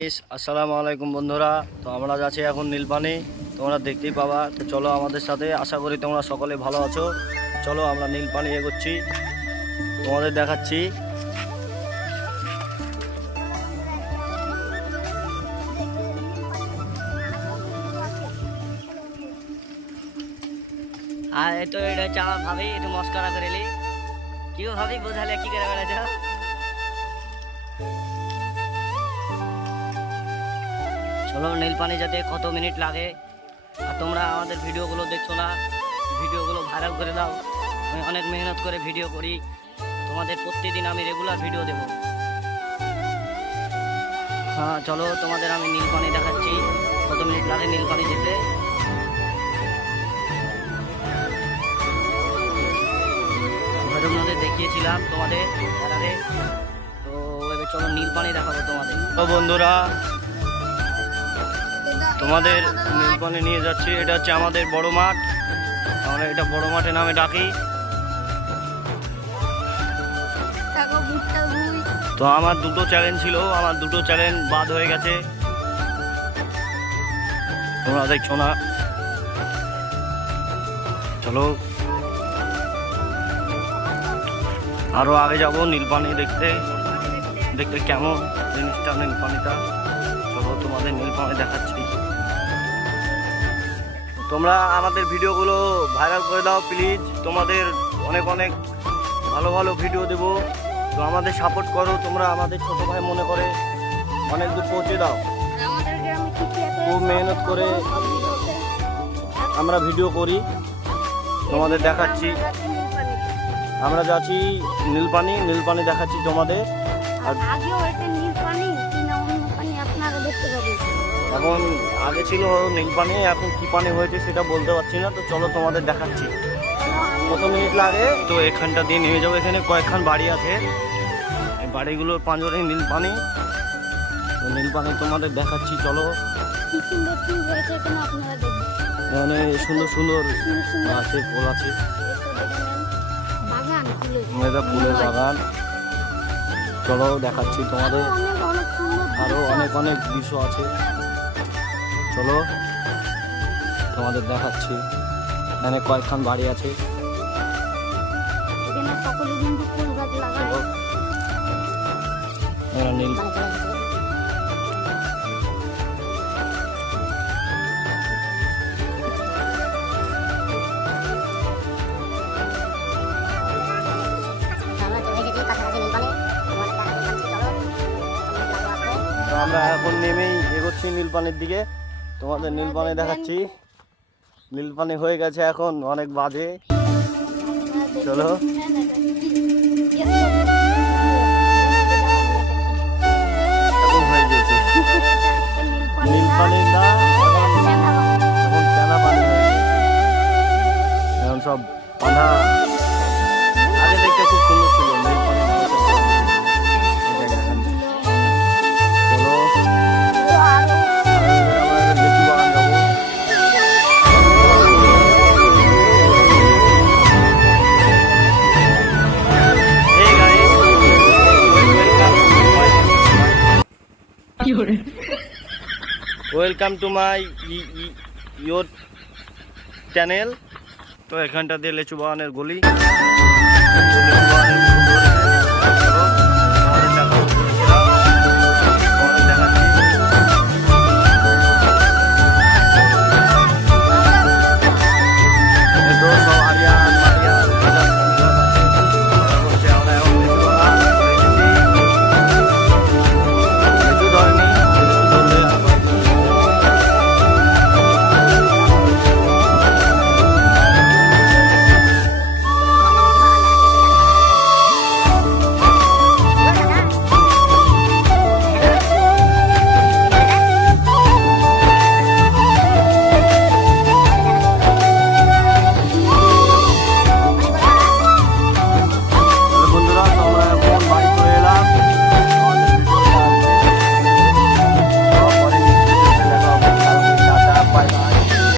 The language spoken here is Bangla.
আসসালামু আলাইকুম বন্ধুরা। তো আমরা যাচ্ছি এখন নীলপানি, তোমরা দেখতেই পাবা। তো চলো আমাদের সাথে, আশা করি তোমরা সকলে ভালো আছো। চলো আমরা নীলপানি এগোচ্ছি, তোমাদের দেখাচ্ছি। আর এই তো এটা হচ্ছে আমার ভাবি, একটু মস্করা করে এলি। কি গো ভাবি, বোঝালে কি করে বেড়াচ্ছ? চলো নীলপানি যেতে কত মিনিট লাগে, আর তোমরা আমাদের ভিডিওগুলো দেখছো না, ভিডিওগুলো ভাইরাল করে দাও। আমি অনেক মেহনত করে ভিডিও করি, তোমাদের প্রতিদিন আমি রেগুলার ভিডিও দেব। হ্যাঁ চলো তোমাদের আমি নীলপানি দেখাচ্ছি, কত মিনিট লাগে নীলপানি যেতে। ঘরের মধ্যে দেখিয়েছিলাম তোমাদের এর আগে, তো এবার চলো নীলপানি দেখাবো তোমাদের। তো বন্ধুরা, তোমাদের নীলপানি নিয়ে যাচ্ছি। এটা হচ্ছে আমাদের বড় মাঠ, আমরা এটা বড় মাঠে নামে ডাকি। তো আমার দুটো চ্যালেঞ্জ ছিল, আমার দুটো চ্যালেঞ্জ বাদ হয়ে গেছে, তোমরা দেখছো না। চলো আরো আগে যাবো নীলপানি দেখতে, দেখতে কেমন জিনিসটা নীলপানিটা। চলো তোমাদের নীলপানি দেখাচ্ছি। তোমরা আমাদের ভিডিওগুলো ভাইরাল করে দাও প্লিজ, তোমাদের অনেক অনেক ভালো ভালো ভিডিও দেবো। তো আমাদের সাপোর্ট করো, তোমরা আমাদের ছোটো ভাই মনে করে অনেক দূর পৌঁছে দাও। খুব মেহনত করে আমরা ভিডিও করি, তোমাদের দেখাচ্ছি। আমরা যাচ্ছি নীলপানি, নীলপানি দেখাচ্ছি তোমাদের। আর এখন আগে ছিল নীলপানি, এখন কি পানি হয়েছে সেটা বলতে পারছি না। তো চলো তোমাদের দেখাচ্ছি কত মিনিট লাগে। তো এখানটা দিয়ে নিয়ে যাবো, এখানে কয়েকখান বাড়ি আছে, এই বাড়িগুলোর পাঁজরে নীলপানি। তো নীলপানি তোমাদের দেখাচ্ছি, চলো। মানে সুন্দর সুন্দর আছে, ফুল আছে, এটা ফুলের বাগান। চলো দেখাচ্ছি তোমাদের, আরো অনেক অনেক দৃশ্য আছে। চলো তোমাদের দেখাচ্ছি, এখানে কয়েকখান বাড়ি আছে। নীল আমরা এখন নেমেই এগোচ্ছি নীলপানির দিকে, তোমাদের নীলপানি দেখাচ্ছি। নীলপানি হয়ে গেছে এখন অনেক বাজে। চলো এখন হয়ে গেছে নীলপানি না, এখন টানা পানি হয়ে গেছে। এখন সব পানা, আগে দেখতে খুব সুন্দর ছিল নীলপানি। Welcome to my your channel. তো এখানটা দিয়ে লেচু বাগানের গলি, লেচু বাগানের